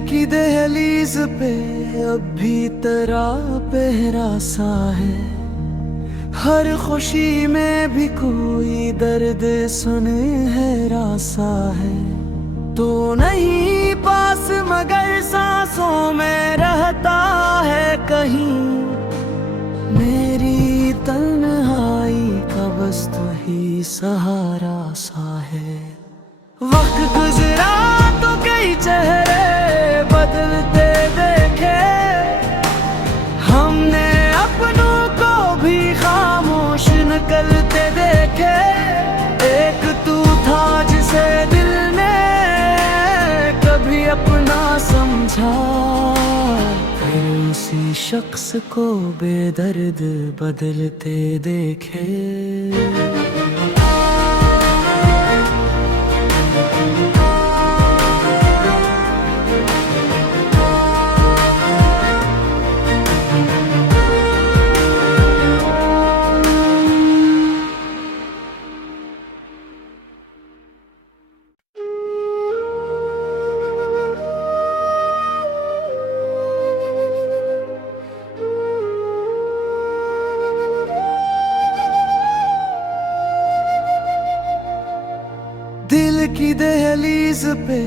की दहलीज पे अब भी तेरा पहरा सा है। हर खुशी में भी कोई दर्द सुनहरा सा है। तो नहीं पास मगर सांसों में रहता है कहीं। मेरी तन्हाई का बस तू ही सहारा सा है। वक्त गुजरा तो कई चेहरे बदलते देखे। हमने अपनों को भी खामोश निकलते देखे। एक तू था जिसे दिल ने कभी अपना समझा। फिर उसी शख्स को बेदर्द बदलते देखे। दिल की दहलीज पे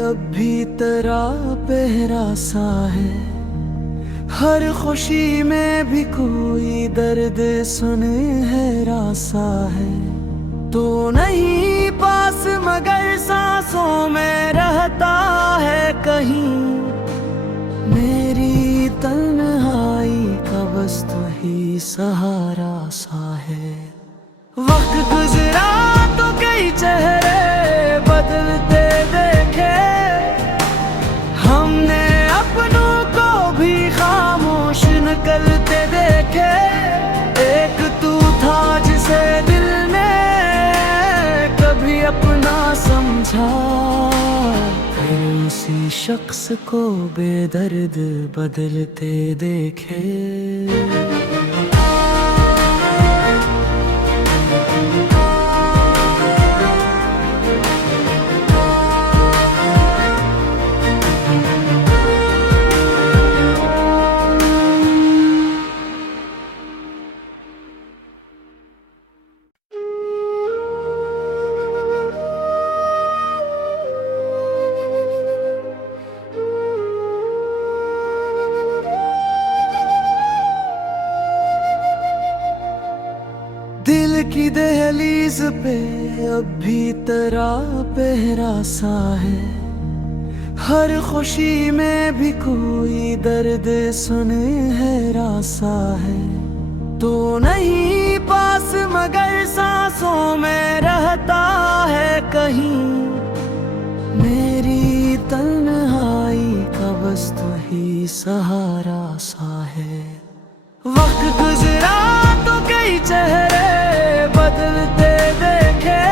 अब भी तेरा पहरा सा है। हर खुशी में भी कोई दर्द सुनहरा सा है। तो नहीं पास मगर सांसों में रहता है कहीं। मेरी तन्हाई का बस तू ही सहारा सा है। वक्त गुजरा तो कई चेहरे बदलते देखे। हमने अपनों को भी खामोश निकलते देखे। एक तू था जिसे दिल ने कभी अपना समझा। फिर उसी शख्स को बेदर्द बदलते देखे। दिल की दहलीज पे अब भी तेरा पहरा सा है। हर खुशी में भी कोई दर्द सुनहरा सा है। तो नहीं पास मगर सांसों में रहता है कहीं। मेरी तन्हाई का बस तू ही सहारा सा है। वक्त गुजरा तो कई चेहरे बदलते देखे।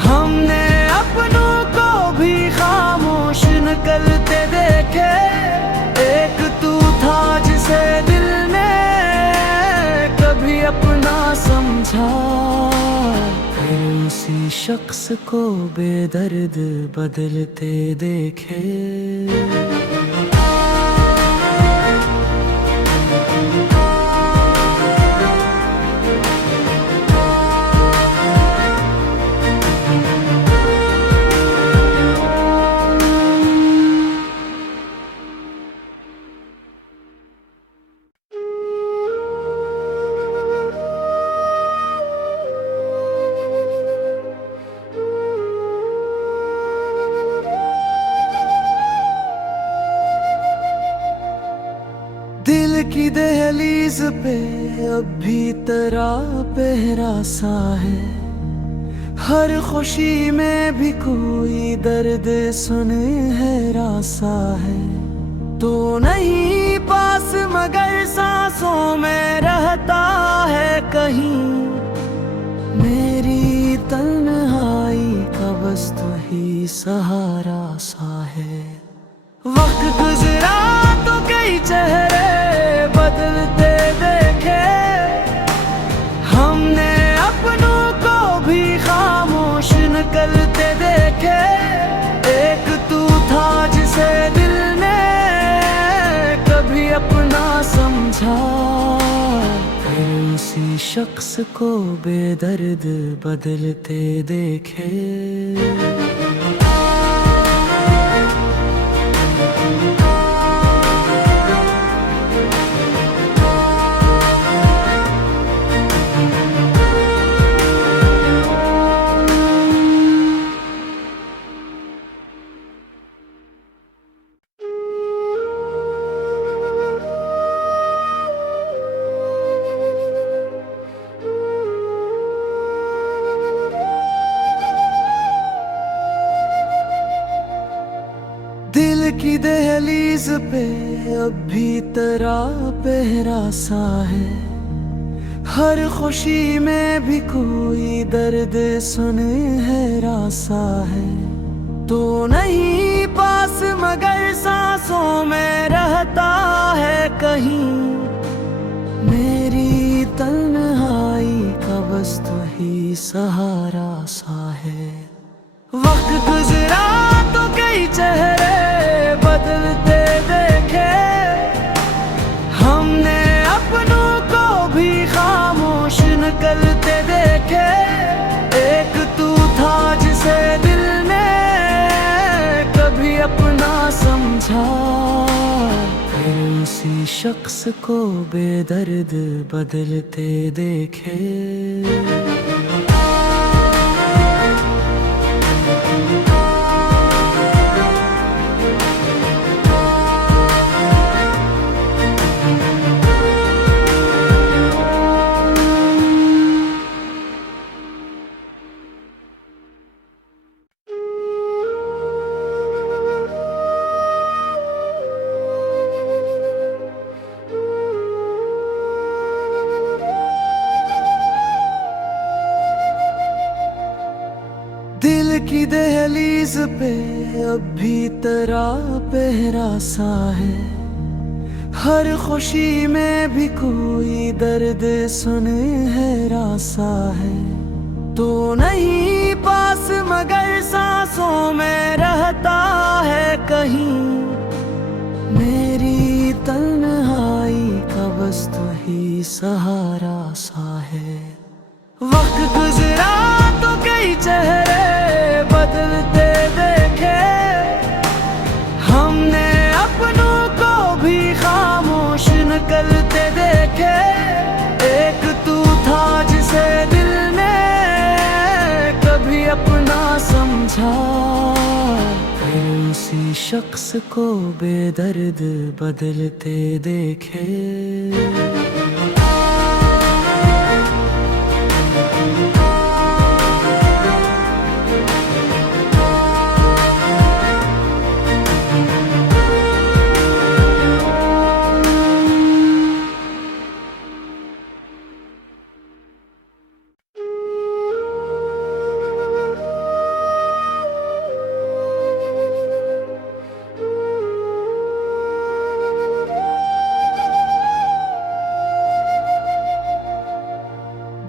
हमने अपनों को भी खामोश निकलते देखे। एक तू था जिसे दिल ने कभी अपना समझा। फिर उसी शख्स को बेदर्द बदलते देखे। दिल की दहलीज पे अब भी तेरा पहरा सा है। हर खुशी में भी कोई दर्द सुनहरा सा है। तो नहीं पास मगर सांसों में रहता है कहीं। मेरी तन्हाई का बस तू ही सहारा सा है। वक्त गुजरा तो कई चेहरे बदलते देखे। हमने अपनों को भी खामोश निकलते देखे। एक तू था जिसे जिसे दिल ने कभी अपना समझा, फिर उसी शख्स को बेदर्द बदलते देखे। दिल की दहलीज पे अब भी तेरा पहरा सा है, हर खुशी में भी कोई दर्द सुनहरा सा है। तो नहीं पास मगर सांसों में रहता है कहीं, मेरी तन्हाई का बस तू ही सहारा सा है। वक्त गुजरा तो कई चेहरे बदलते देखे, हमने अपनों को भी खामोश निकलते देखे। एक तू था जिसे दिल ने कभी अपना समझा, फिर उसी शख्स को बेदर्द बदलते देखे। दिल की दहलीज पे अब भी तेरा पहरा सा है, हर खुशी में भी कोई दर्द सुनहरा सा है। तो नहीं पास मगर सांसों में रहता है कहीं, मेरी तन्हाई का बस तू ही सहारा सा है। वक्त गुजरा तो कई चेहरे बदलते देखे, हमने अपनों को भी खामोश निकलते देखे। एक तू था जिसे दिल ने कभी अपना समझा, फिर उसी शख्स को बेदर्द बदलते देखे।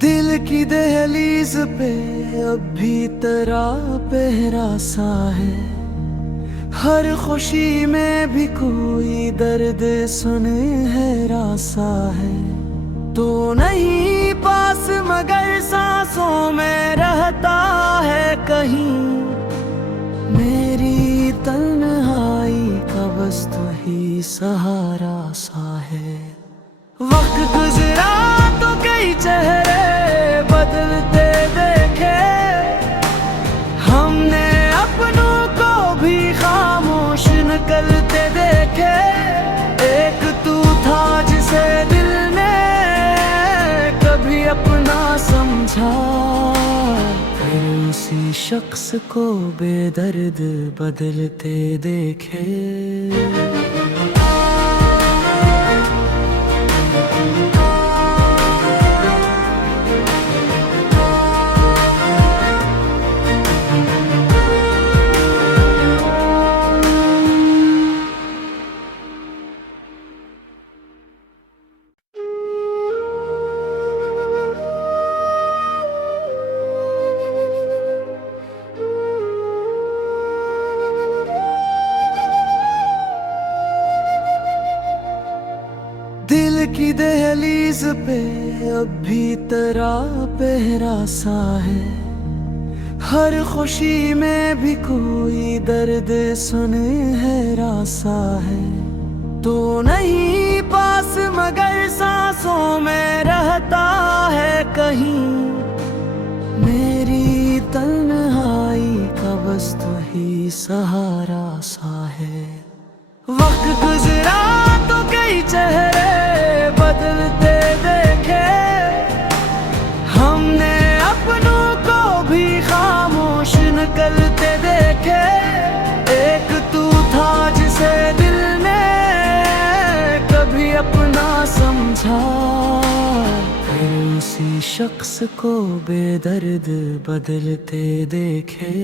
दिल की दहलीज पे अब भी तेरा पहरा सा है, हर खुशी में भी कोई दर्द सुनहरा सा है। तो नहीं पास मगर सांसों में रहता है कहीं, मेरी तन्हाई का बस तू ही सहारा सा है। वक्त गुजरा तो कई चेहरे बदलते देखे, हमने अपनों को भी खामोश निकलते देखे। एक तू था जिसे दिल ने कभी अपना समझा, फिर उसी शख्स को बेदर्द बदलते देखे। की दहलीज पे अब भी तेरा पहरा सा है, हर खुशी में भी कोई दर्द सुनहरा सा है। तो नहीं पास मगर सांसों में रहता है कहीं, मेरी तन्हाई का बस तू ही सहारा सा है। वक्त गुजरा तो कई चेहरे बदलते देखे, हमने अपनों को भी खामोश निकलते देखे। एक तू था जिसे दिल ने कभी अपना समझा, फिर उसी शख्स को बेदर्द बदलते देखे।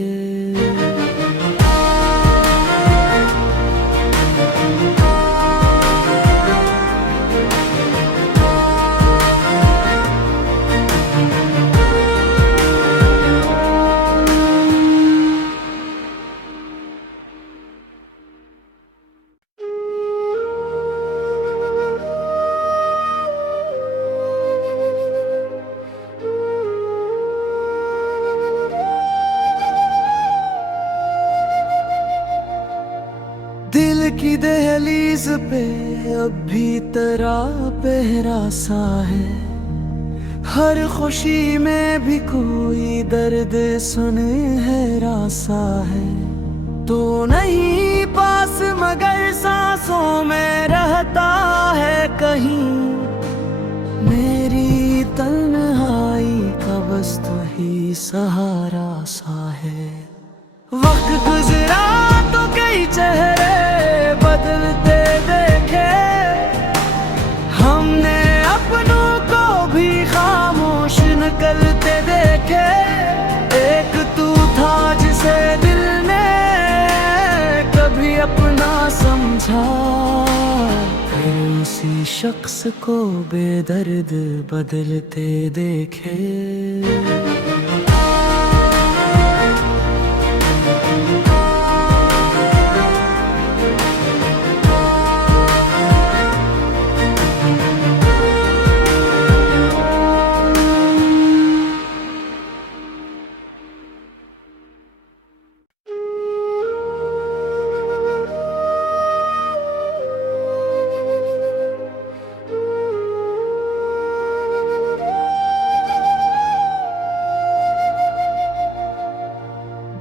दिल की दहलीज पे अब भी तेरा पहरा सा है, हर खुशी में भी कोई दर्द सुनहरा सा है। तो नहीं पास मगर सांसों में रहता है कहीं, मेरी तन्हाई का बस तू ही सहारा सा है। वक्त गुजरा तो कई चेहरे बदलते देखे, हमने अपनों को भी खामोश निकलते देखे। एक तू था जिसे दिल ने कभी अपना समझा, फिर उसी शख्स को बेदर्द बदलते देखे।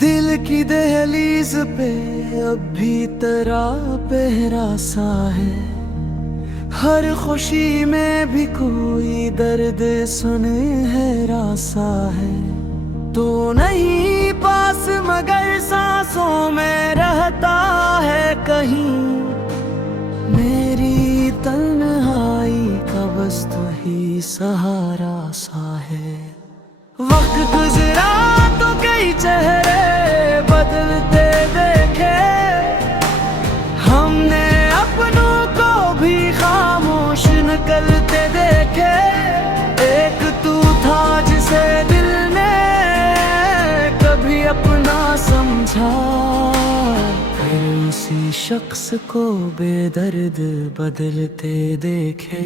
दिल की दहलीज पे अब भी तेरा पहरा सा है, हर खुशी में भी कोई दर्द सुनहरा सा है। तो नहीं पास मगर सांसों में रहता है कहीं, मेरी तन्हाई का बस तू ही सहारा सा है। वक्त गुजरा तो कई चेहरे बदलते देखे, हमने अपनों को भी खामोश निकलते देखे। एक तू था जिसे दिल ने कभी अपना समझा, फिर उसी शख्स को बेदर्द बदलते देखे।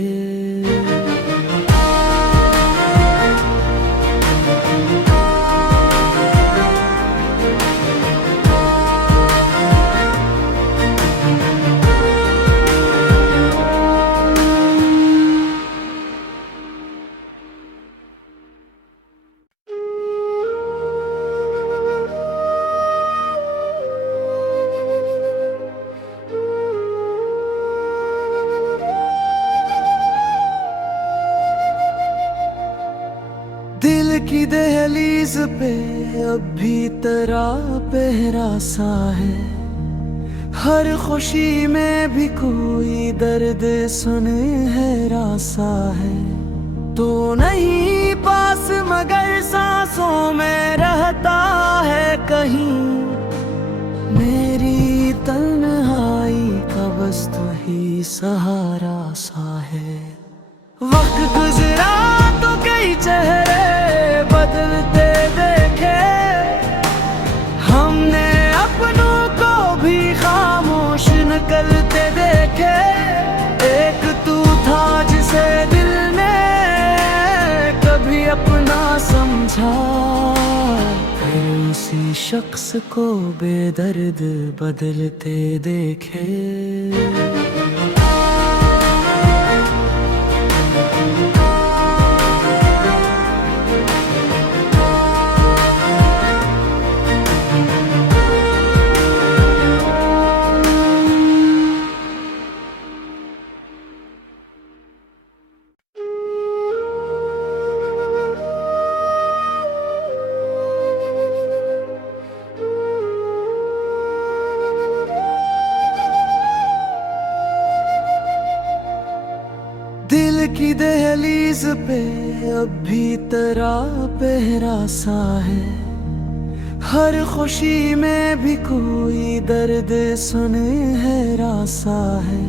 दिल की दहलीज पे अब भी तेरा पहरा सा है, हर खुशी में भी कोई दर्द सुनहरा सा है। तो नहीं पास मगर सांसों में रहता है कहीं, मेरी तन्हाई का बस तू ही सहारा सा है। वक्त गुजरा तो कई चेहरे बदलते देखे, हमने अपनों को भी खामोश निकलते देखे। एक तू था जिसे उसी शख्स को बेदर्द बदलते देखे। दिल की दहलीज पे अब भी तेरा पहरा सा है, हर खुशी में भी कोई दर्द सुनहरा सा है।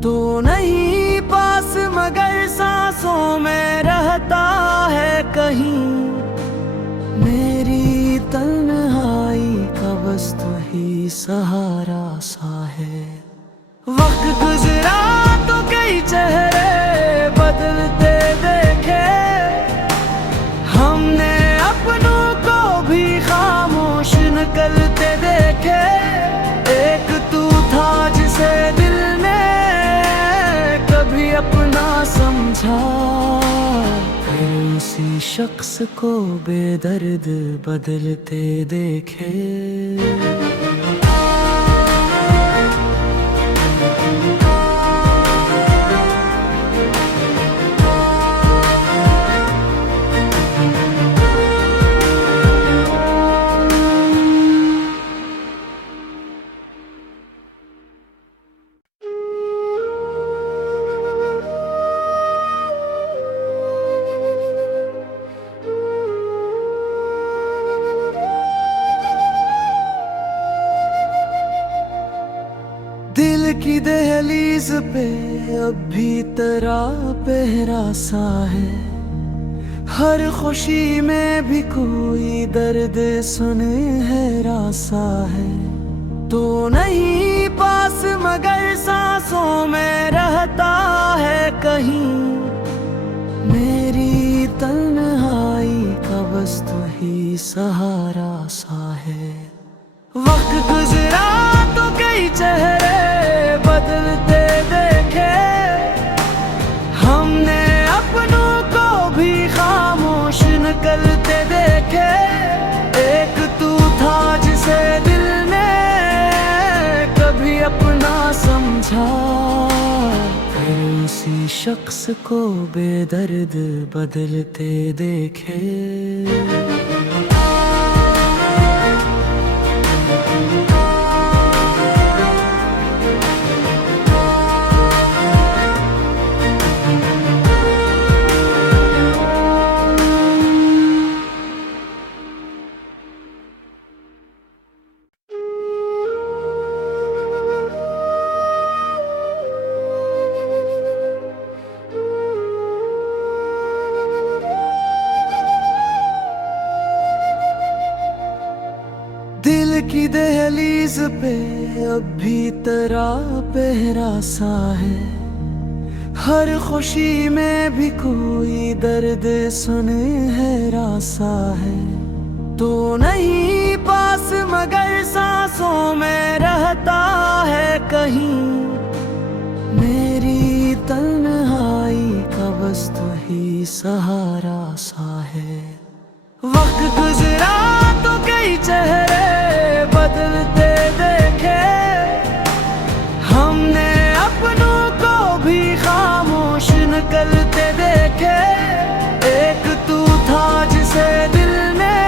तो नहीं पास मगर सांसों में रहता है कहीं, मेरी तन्हाई का बस तू ही सहारा सा है। वक्त गुजरा तो कई चेहरे बदलते देखे, हमने अपनों को भी खामोश निकलते देखे। एक तू था जिसे दिल ने कभी अपना समझा, फिर उसी शख्स को बेदर्द बदलते देखे। दिल की दहलीज पे अब भी तेरा पहरा सा है, हर खुशी में भी कोई दर्द सुनहरा सा है। तो नहीं पास मगर सांसों में रहता है कहीं, मेरी तन्हाई का बस तू ही सहारा सा है। वक्त गुजरा तो कई चेहरे बदलते देखे, हमने अपनों को भी खामोश निकलते देखे। एक तू था जिसे दिल ने कभी अपना समझा, फिर उसी शख्स को बेदर्द बदलते देखे। दिल की दहलीज पे अब भी तेरा पहरा सा है, हर खुशी में भी कोई दर्द सुनहरा सा है। तो नहीं पास मगर सांसों में रहता है कहीं, मेरी तन्हाई का बस तू ही सहारा सा है। वक्त गुजरा तो कई चेहरे बदलते देखे, हमने अपनों को भी खामोश निकलते देखे। एक तू था जिसे दिल ने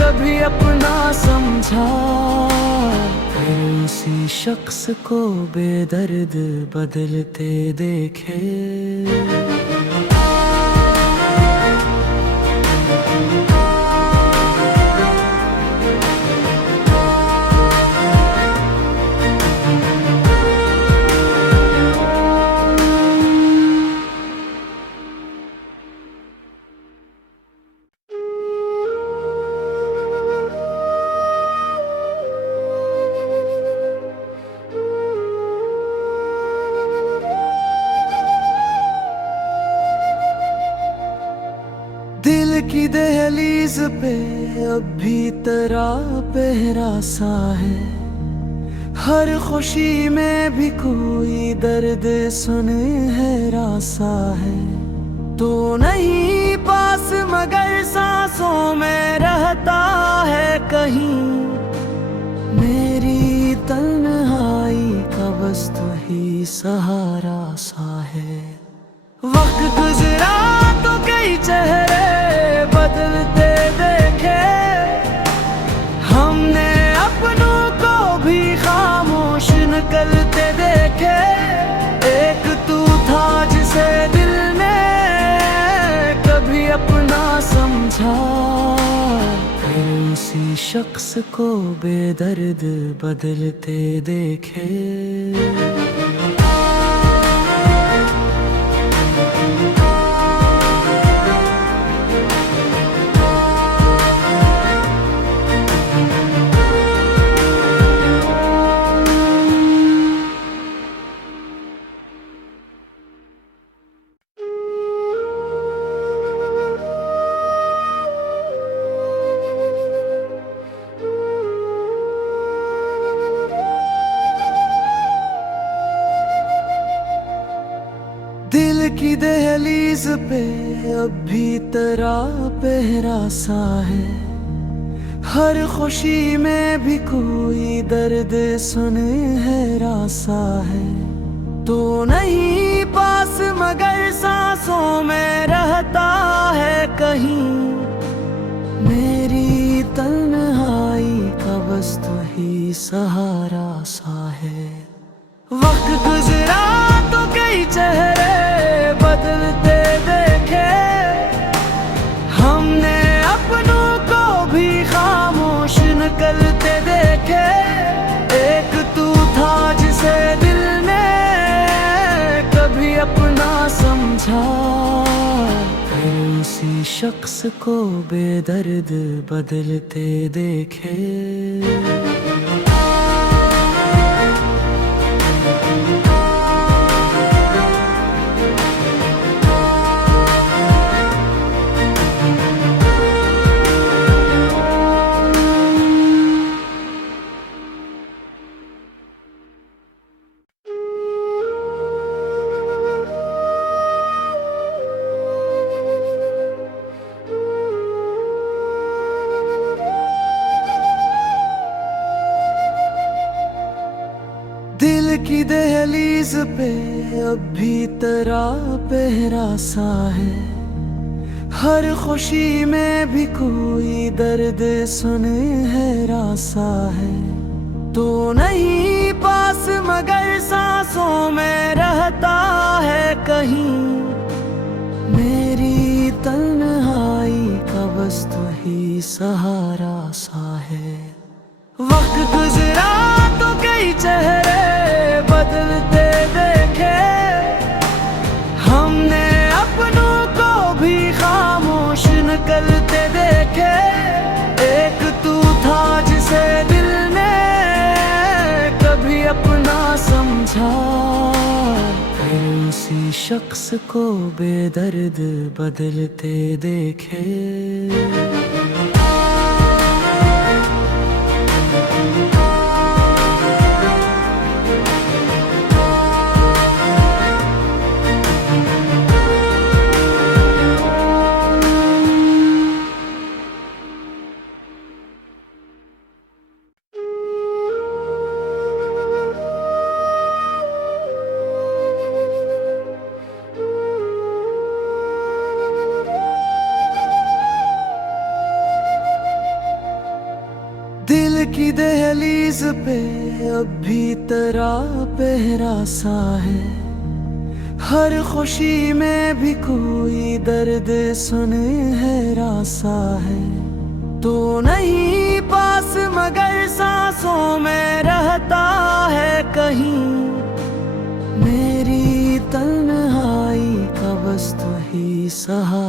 कभी अपना समझा, फिर उसी शख्स को बेदर्द बदलते देखे। की दहलीज पे अब भी तेरा पहरा सा है, हर खुशी में भी कोई दर्द सुनहरा सा है। तो नहीं पास मगर सांसों में रहता है कहीं, मेरी तन्हाई का बस तू ही सहारा सा है। वक्त गुजरा तो कई चेहरे बदलते देखे, हमने अपनों को भी खामोश निकलते देखे। एक तू था जिसे दिल ने कभी अपना समझा, फिर उसी शख्स को बेदर्द बदलते देखे। दिल की दहलीज पे अब भी तेरा पहरा सा है, हर खुशी में भी कोई दर्द सुनहरा सा है। तो नहीं पास मगर सांसों में रहता है कहीं, मेरी तन्हाई का बस तू ही सहारा सा है। वक्त गुजरा तो कई चेहरे बदलते देखे, हमने अपनों को भी खामोश निकलते देखे। एक तू था जिसे दिल ने कभी अपना समझा, फिर उसी शख्स को बेदर्द बदलते देखे। दिल की दहलीज पे अब भी तेरा पहरा सा है, हर खुशी में भी कोई दर्द सुनहरा सा है। तो नहीं पास मगर सांसों में रहता है कहीं, मेरी तन्हाई का बस तू ही सहारा सा है। वक्त गुजरा तो कई चेहरे बदलते देखे, हमने अपनों को भी खामोश निकलते देखे। एक तू था जिसे दिल ने कभी अपना समझा, फिर उसी शख्स को बेदर्द बदलते देखे। दिल की दहलीज पे अब भी तेरा पहरा सा है, हर खुशी में भी कोई दर्द सुनहरा सा है। तो नहीं पास मगर सांसों में रहता है कहीं, मेरी तन्हाई का बस तू ही सहारा।